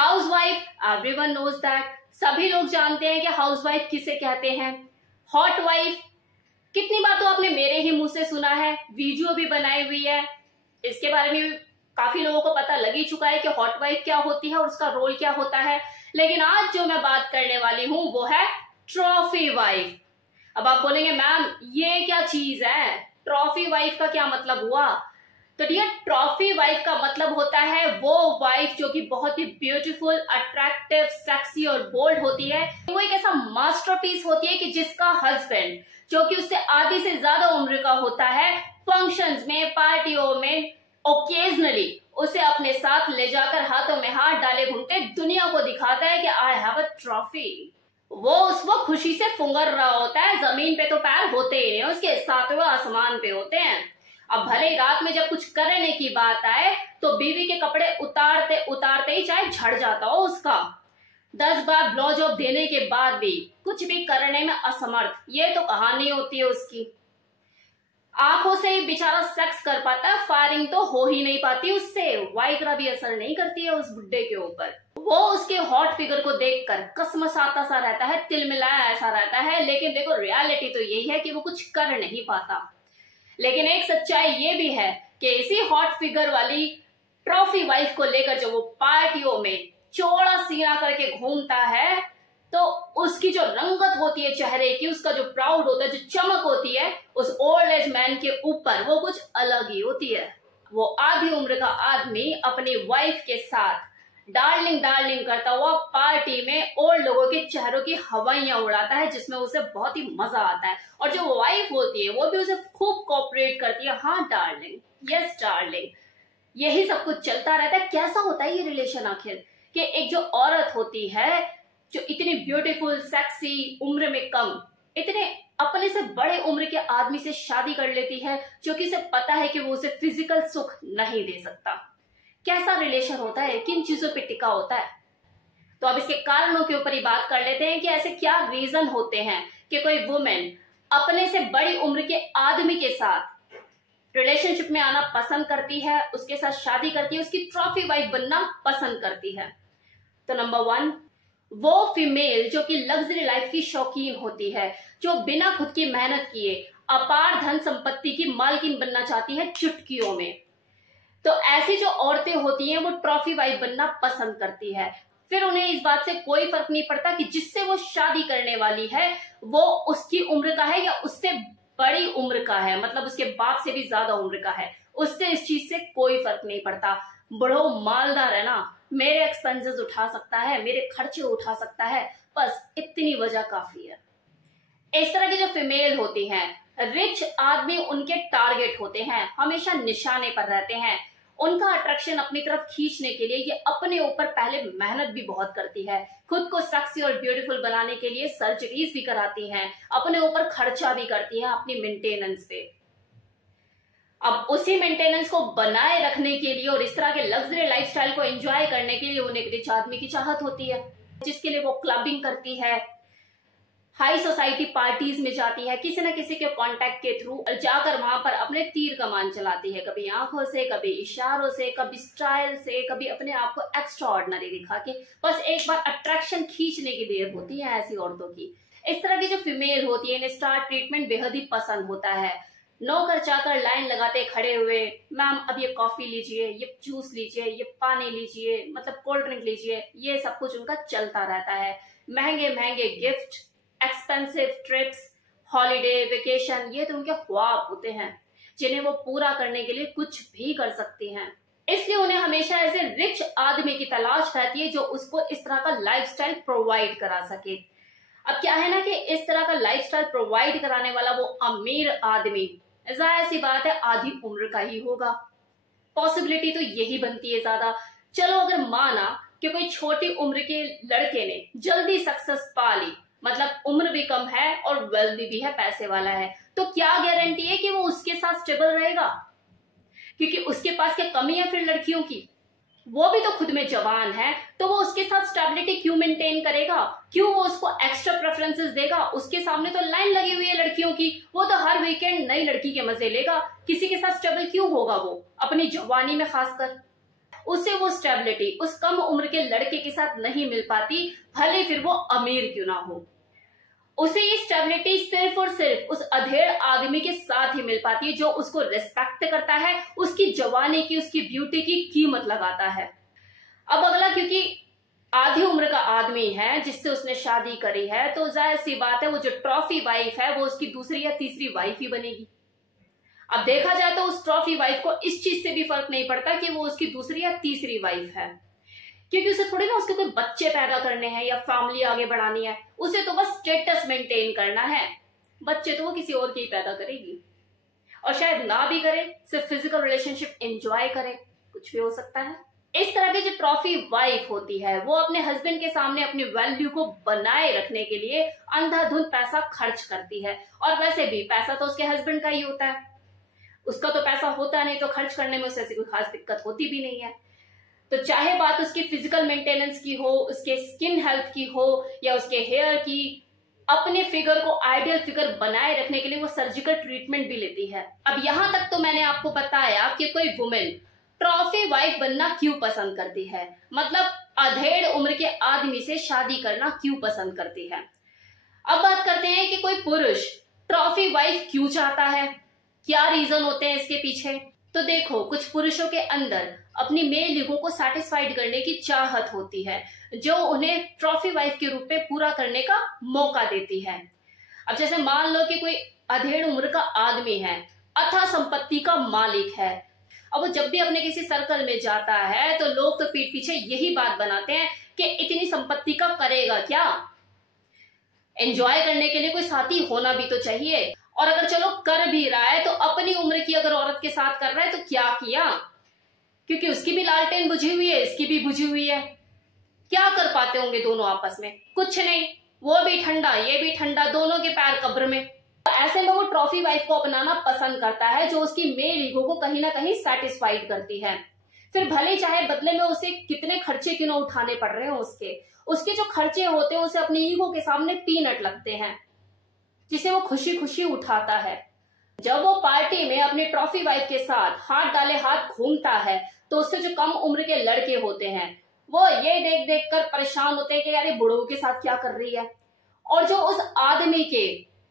Housewife, everyone knows that, सभी लोग जानते हैं कि हाउसवाइफ किसे कहते हैं। हॉट वाइफ, कितनी बार तो आपने मेरे ही मुंह से सुना है, वीडियो भी बनाई हुई है, इसके बारे में काफी लोगों को पता लग ही चुका है कि हॉट वाइफ क्या होती है और उसका रोल क्या होता है। लेकिन आज जो मैं बात करने वाली हूं वो है ट्रॉफी वाइफ। अब आप बोलेंगे मैम ये क्या चीज है, ट्रॉफी वाइफ का क्या मतलब हुआ? तो डियर, ट्रॉफी वाइफ का मतलब होता है वो वाइफ जो कि बहुत ही ब्यूटीफुल, अट्रैक्टिव, सेक्सी और बोल्ड होती है। वो एक ऐसा मास्टरपीस होती है कि जिसका हस्बैंड जो कि उससे आधी से ज्यादा उम्र का होता है, फंक्शंस में, पार्टियों में ओकेजनली उसे अपने साथ ले जाकर हाथों में हाथ डाले घूमते दुनिया को दिखाता है कि आई हैव अ ट्रॉफी। वो उस वक्त खुशी से फुंगर रहा होता है, जमीन पे तो पैर होते ही नहीं, उसके साथ वो आसमान पे होते हैं। अब भले ही रात में जब कुछ करने की बात आए तो बीवी के कपड़े उतारते उतारते ही चाहे झड़ जाता हो उसका, 10 बार ब्लो जॉब देने के बाद भी कुछ भी करने में असमर्थ, ये तो कहानी होती है उसकी। आंखों से ही बेचारा सेक्स कर पाता है, फायरिंग तो हो ही नहीं पाती उससे, वाइग्रा भी असर नहीं करती है उस बुड्ढे के ऊपर। वो उसके हॉट फिगर को देखकर कसमसाता सा रहता है, तिलमिलाया ऐसा रहता है, लेकिन देखो रियलिटी तो यही है कि वो कुछ कर नहीं पाता। लेकिन एक सच्चाई ये भी है कि इसी हॉट फिगर वाली ट्रॉफी वाइफ को लेकर जो वो पार्टियों में चौड़ा सीना करके घूमता है, तो उसकी जो रंगत होती है चेहरे की, उसका जो प्राउड होता है, जो चमक होती है उस ओल्ड एज मैन के ऊपर, वो कुछ अलग ही होती है। वो आधी उम्र का आदमी अपनी वाइफ के साथ डार्लिंग डार्लिंग करता हुआ पार्टी में ओल्ड लोगों के चेहरों की हवाइयां उड़ाता है, जिसमें उसे बहुत ही मजा आता है। और जो वाइफ होती है वो भी उसे खूब कोऑपरेट करती है, हाँ डार्लिंग, यस डार्लिंग, यही सब कुछ चलता रहता है। कैसा होता है ये रिलेशन आखिर, कि एक जो औरत होती है जो इतनी ब्यूटीफुल, सेक्सी, उम्र में कम, इतने अपने से बड़े उम्र के आदमी से शादी कर लेती है जो कि उसे पता है कि वो उसे फिजिकल सुख नहीं दे सकता। कैसा रिलेशन होता है, किन चीजों पे टिका होता है? तो अब इसके कारणों के ऊपर ही बात कर लेते हैं कि ऐसे क्या रीजन होते हैं कि कोई वुमेन अपने से बड़ी उम्र के आदमी के साथ रिलेशनशिप में आना पसंद करती है, उसके साथ शादी करती है, उसकी ट्रॉफी वाइफ बनना पसंद करती है। तो नंबर 1, वो फीमेल जो कि लग्जरी लाइफ की शौकीन होती है, जो बिना खुद की मेहनत किए अपार धन संपत्ति की मालकिन बनना चाहती है चुटकियों में। तो ऐसी जो औरतें होती हैं वो ट्रॉफी वाइफ बनना पसंद करती है। फिर उन्हें इस बात से कोई फर्क नहीं पड़ता कि जिससे वो शादी करने वाली है वो उसकी उम्र का है या उससे बड़ी उम्र का है, मतलब उसके बाप से भी ज्यादा उम्र का है, उससे इस चीज से कोई फर्क नहीं पड़ता। बड़ो मालदार है ना, मेरे एक्सपेंसेस उठा सकता है, मेरे खर्चे उठा सकता है, बस इतनी वजह काफी है। इस तरह की जो फीमेल होती हैं, रिच आदमी उनके टारगेट होते हैं, हमेशा निशाने पर रहते हैं। उनका अट्रैक्शन अपनी तरफ खींचने के लिए ये अपने ऊपर पहले मेहनत भी बहुत करती है, खुद को सेक्सी और ब्यूटीफुल बनाने के लिए सर्जरीज भी कराती हैं, अपने ऊपर खर्चा भी करती है अपनी मेंटेनेंस पे। अब उसी मेंटेनेंस को बनाए रखने के लिए और इस तरह के लग्जरी लाइफस्टाइल को एंजॉय करने के लिए उन्हें एक रिच आदमी की चाहत होती है, जिसके लिए वो क्लबिंग करती है, हाई सोसाइटी पार्टीज में जाती है, किसी न किसी के कांटेक्ट के थ्रू जाकर वहां पर अपने तीर कमान चलाती है, कभी आंखों से, कभी इशारों से, कभी स्टाइल से, कभी अपने आप को एक्स्ट्रा ऑर्डिनरी दिखा के। बस एक बार अट्रैक्शन खींचने की देर होती है ऐसी औरतों की। इस तरह की जो फीमेल होती है इन्हें स्टार ट्रीटमेंट बेहद ही पसंद होता है। नौकर चाकर लाइन लगाते खड़े हुए, मैम अब ये कॉफी लीजिए, ये जूस लीजिए, ये पानी लीजिए, मतलब कोल्ड ड्रिंक लीजिए, ये सब कुछ उनका चलता रहता है। महंगे महंगे gift, expensive trips, holiday, vacation, ये तो उनके ख्वाब होते हैं जिन्हें वो पूरा करने के लिए कुछ भी कर सकती हैं। इसलिए उन्हें हमेशा ऐसे रिच आदमी की तलाश रहती है जो उसको इस तरह का लाइफस्टाइल प्रोवाइड करा सके। अब क्या है ना कि इस तरह का लाइफस्टाइल प्रोवाइड कराने वाला वो अमीर आदमी जाहिर सी बात है आधी उम्र का ही होगा, पॉसिबिलिटी तो यही बनती है ज्यादा। चलो अगर माना कि कोई छोटी उम्र के लड़के ने जल्दी सक्सेस पा ली, मतलब उम्र भी कम है और वेल्दी भी है, पैसे वाला है, तो क्या गारंटी है कि वो उसके साथ स्टेबल रहेगा? क्योंकि उसके पास क्या कमी है फिर लड़कियों की? वो भी तो खुद में जवान है, तो वो उसके साथ स्टेबिलिटी क्यों मेंटेन करेगा? क्यों वो उसको एक्स्ट्रा प्रेफरेंसेस देगा? उसके सामने तो लाइन लगी हुई है लड़कियों की, वो तो हर वीकेंड नई लड़की के मजे लेगा, किसी के साथ स्टेबल क्यों होगा वो अपनी जवानी में खासकर? उसे वो स्टेबिलिटी उस कम उम्र के लड़के के साथ नहीं मिल पाती, भले फिर वो अमीर क्यों ना हो। उसे ये स्टेबिलिटी सिर्फ और सिर्फ उस अधेड़ आदमी के साथ ही मिल पाती है जो उसको रिस्पेक्ट करता है, उसकी जवानी की, उसकी ब्यूटी की कीमत लगाता है। अब अगला, क्योंकि आधी उम्र का आदमी है जिससे उसने शादी करी है, तो जाहिर सी बात है वो जो ट्रॉफी वाइफ है वो उसकी दूसरी या तीसरी वाइफ ही बनेगी। अब देखा जाए तो उस ट्रॉफी वाइफ को इस चीज से भी फर्क नहीं पड़ता कि वो उसकी दूसरी या तीसरी वाइफ है, क्योंकि उसे थोड़ी ना उसके कोई बच्चे पैदा करने हैं या फैमिली आगे बढ़ानी है, उसे तो बस स्टेटस मेंटेन करना है। बच्चे तो वो किसी और के ही पैदा करेगी, और शायद ना भी करे, सिर्फ फिजिकल रिलेशनशिप एंजॉय करे, कुछ भी हो सकता है। इस तरह की जो ट्रॉफी वाइफ होती है वो अपने हस्बैंड के सामने अपनी वैल्यू को बनाए रखने के लिए अंधाधुंध पैसा खर्च करती है, और वैसे भी पैसा तो उसके हस्बैंड का ही होता है, उसका तो पैसा होता नहीं, तो खर्च करने में उसे ऐसी कोई खास दिक्कत होती भी नहीं है। तो चाहे बात उसकी फिजिकल मेंटेनेंस की हो, उसके स्किन हेल्थ की हो, या उसके हेयर की, अपने फिगर को आइडियल फिगर बनाए रखने के लिए वो सर्जिकल ट्रीटमेंट भी लेती है। अब यहां तक तो मैंने आपको बताया कि कोई वुमेन ट्रॉफी वाइफ बनना क्यों पसंद करती है, मतलब अधेड़ उम्र के आदमी से शादी करना क्यों पसंद करती है। अब बात करते हैं कि कोई पुरुष ट्रॉफी वाइफ क्यों चाहता है, क्या रीजन होते हैं इसके पीछे। तो देखो, कुछ पुरुषों के अंदर अपनी मेल ईगो को सेटिस्फाइड करने की चाहत होती है, जो उन्हें ट्रॉफी वाइफ के रूप में पूरा करने का मौका देती है। अब जैसे मान लो कि कोई अधेड़ उम्र का आदमी है, अथाह संपत्ति का मालिक है, अब वो जब भी अपने किसी सर्कल में जाता है तो लोग तो पीठ पीछे यही बात बनाते हैं कि इतनी संपत्ति का करेगा क्या, एंजॉय करने के लिए कोई साथी होना भी तो चाहिए, और अगर चलो कर भी रहा है तो अपनी उम्र की अगर औरत के साथ कर रहा है तो क्या किया, क्योंकि उसकी भी लालटेन बुझी हुई है, इसकी भी बुझी हुई है। क्या कर पाते होंगे दोनों आपस में, कुछ नहीं, वो भी ठंडा ये भी ठंडा, दोनों के पैर कब्र में। ऐसे में वो ट्रॉफी वाइफ को अपनाना पसंद करता है जो उसकी मेल ईगो को कहीं ना कहीं सेटिस्फाइड करती है, फिर भले चाहे बदले में उसे कितने खर्चे क्यों ना उठाने पड़ रहे हो, उसके जो खर्चे होते हैं उसे अपने ईगो के सामने पीनट लगते हैं, जिसे वो खुशी खुशी उठाता है। जब वो पार्टी में अपनी ट्रॉफी वाइफ के साथ हाथ डाले हाथ घूमता है तो उससे जो कम उम्र के लड़के होते हैं वो ये देख देख कर परेशान होते हैं कि यार ये बुढ़ों के साथ क्या कर रही है, और जो उस आदमी के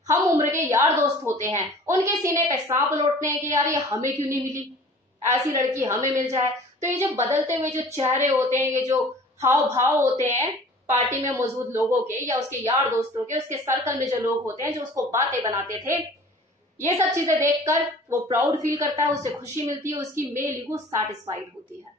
हम उम्र के यार दोस्त होते हैं उनके सीने पे सांप लौटते हैं कि यार ये हमें क्यों नहीं मिली, ऐसी लड़की हमें मिल जाए। तो ये जो बदलते हुए जो चेहरे होते हैं, ये जो हाव भाव होते हैं पार्टी में मौजूद लोगों के या उसके यार दोस्तों के, उसके सर्कल में जो लोग होते हैं जो उसको बातें बनाते थे, ये सब चीजें देखकर वो प्राउड फील करता है, उससे खुशी मिलती है, उसकी मेल ईगो सैटिस्फाइड होती है।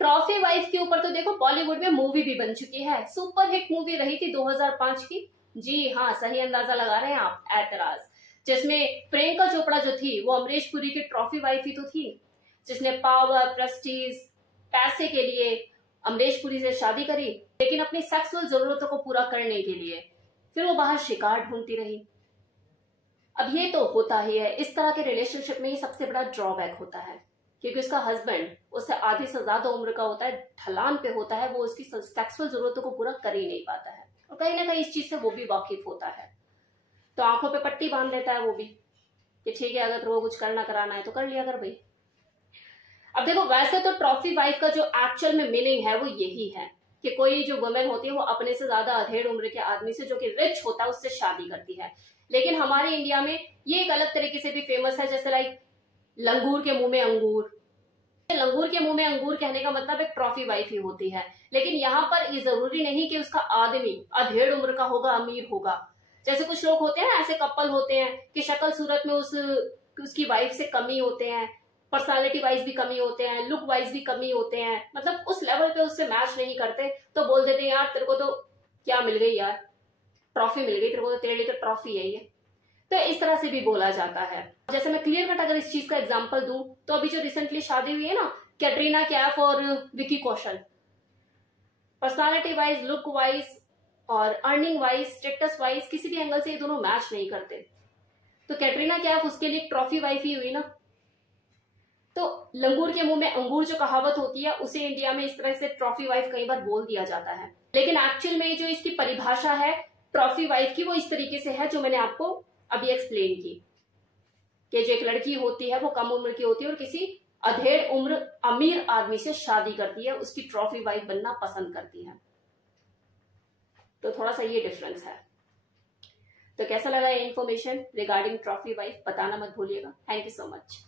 ट्रॉफी वाइफ के ऊपर तो देखो बॉलीवुड में मूवी भी बन चुकी है, सुपर हिट मूवी रही थी 2005 की, जी हाँ सही अंदाजा लगा रहे हैं आप, ऐतराज, जिसमें प्रियंका चोपड़ा जो थी वो अमरीश पुरी की ट्रॉफी वाइफ ही तो थी, जिसने पावर, प्रेस्टीज, पैसे के लिए अमरीश पुरी से शादी करी, लेकिन अपनी सेक्सुअल जरूरतों को पूरा करने के लिए फिर वो बाहर शिकार ढूंढती रही। अब ये तो होता ही है, इस तरह के रिलेशनशिप में ये सबसे बड़ा ड्रॉबैक होता है, क्योंकि उसका हस्बैंड उससे आधी से ज्यादा उम्र का होता है, ढलान पे होता है, वो उसकी सेक्सुअल जरूरतों को पूरा कर ही नहीं पाता है, और कहीं ना कहीं इस चीज से वो भी वाकिफ होता है, तो आंखों पे पट्टी बांध देता है वो भी कि ठीक है अगर वो कुछ करना कराना है तो कर लिया कर भाई। अब देखो, वैसे तो ट्रॉफी वाइफ का जो एक्चुअल में मीनिंग है वो यही है कि कोई जो वुमेन होती है वो अपने से ज्यादा अधेड़ उम्र के आदमी से जो कि रिच होता है उससे शादी करती है, लेकिन हमारे इंडिया में ये एक अलग तरीके से भी फेमस है, जैसे लाइक लंगूर के मुंह में अंगूर। लंगूर के मुंह में अंगूर कहने का मतलब एक ट्रॉफी वाइफ ही होती है, लेकिन यहाँ पर ये जरूरी नहीं कि उसका आदमी अधेड़ उम्र का होगा, अमीर होगा। जैसे कुछ लोग होते हैं ना, ऐसे कपल होते हैं कि शक्ल सूरत में उसकी वाइफ से कमी होते हैं, पर्सनालिटी वाइज भी कमी होते हैं, लुक वाइज भी कमी होते हैं, मतलब उस लेवल पे उससे मैच नहीं करते, तो बोल देते हैं यार तेरे को तो क्या मिल गई यार, ट्रॉफी मिल गई तेरे को, तो तेरे लिए तो ट्रॉफी है ये। तो इस तरह से भी बोला जाता है। जैसे मैं क्लियर कट अगर इस चीज का एग्जांपल दूं तो अभी जो रिसेंटली शादी हुई है ना कैटरीना कैफ और Vicky Kaushal, personality wise, look wise और अर्निंग वाइज, स्टेटस वाइज किसी भी एंगल से ये दोनों मैच नहीं करते, तो कैटरीना कैफ उसके लिए ट्रॉफी वाइफ ही हुई ना। तो लंगूर के मुंह में अंगूर जो कहावत होती है उसे इंडिया में इस तरह से ट्रॉफी वाइफ कई बार बोल दिया जाता है, लेकिन एक्चुअल में जो इसकी परिभाषा है ट्रॉफी वाइफ की वो इस तरीके से है जो मैंने आपको अभी एक्सप्लेन की, कि जो एक लड़की होती है वो कम उम्र की होती है और किसी अधेड़ उम्र अमीर आदमी से शादी करती है, उसकी ट्रॉफी वाइफ बनना पसंद करती है। तो थोड़ा सा ये डिफरेंस है। तो कैसा लगा ये इन्फॉर्मेशन रिगार्डिंग ट्रॉफी वाइफ, बताना मत भूलिएगा। Thank you so much.